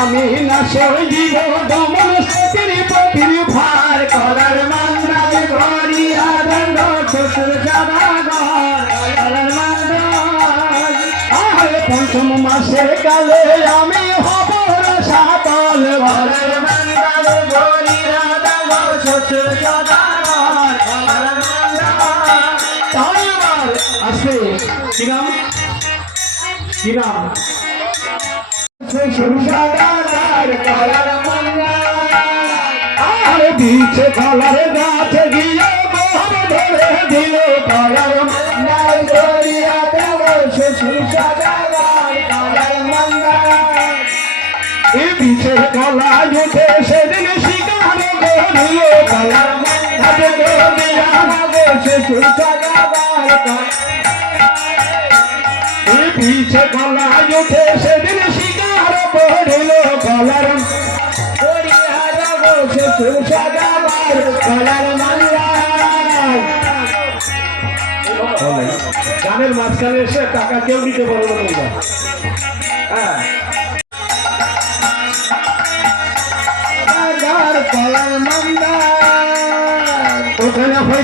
আমি না ভার। কলার মান্দারে গড়িয়া দিল শ্বশুর মান্দা আহারে পঞ্চম মাসে কালে আমি হব এবার কি নাম কি নাম সদাগর কলার বিছে কলা উঠে সেদিন শিকার করিল কলার হাতে গড়িয়া শ্বশুর সদাগর এ বিছে কলা উঠে সেদিন শিকার করিল কলার দিল শ্বশুর সদাগর কলার মান্দা গানের মাঝখানে এসে টাকা কেউ দিতে পারব না। হ্যাঁ।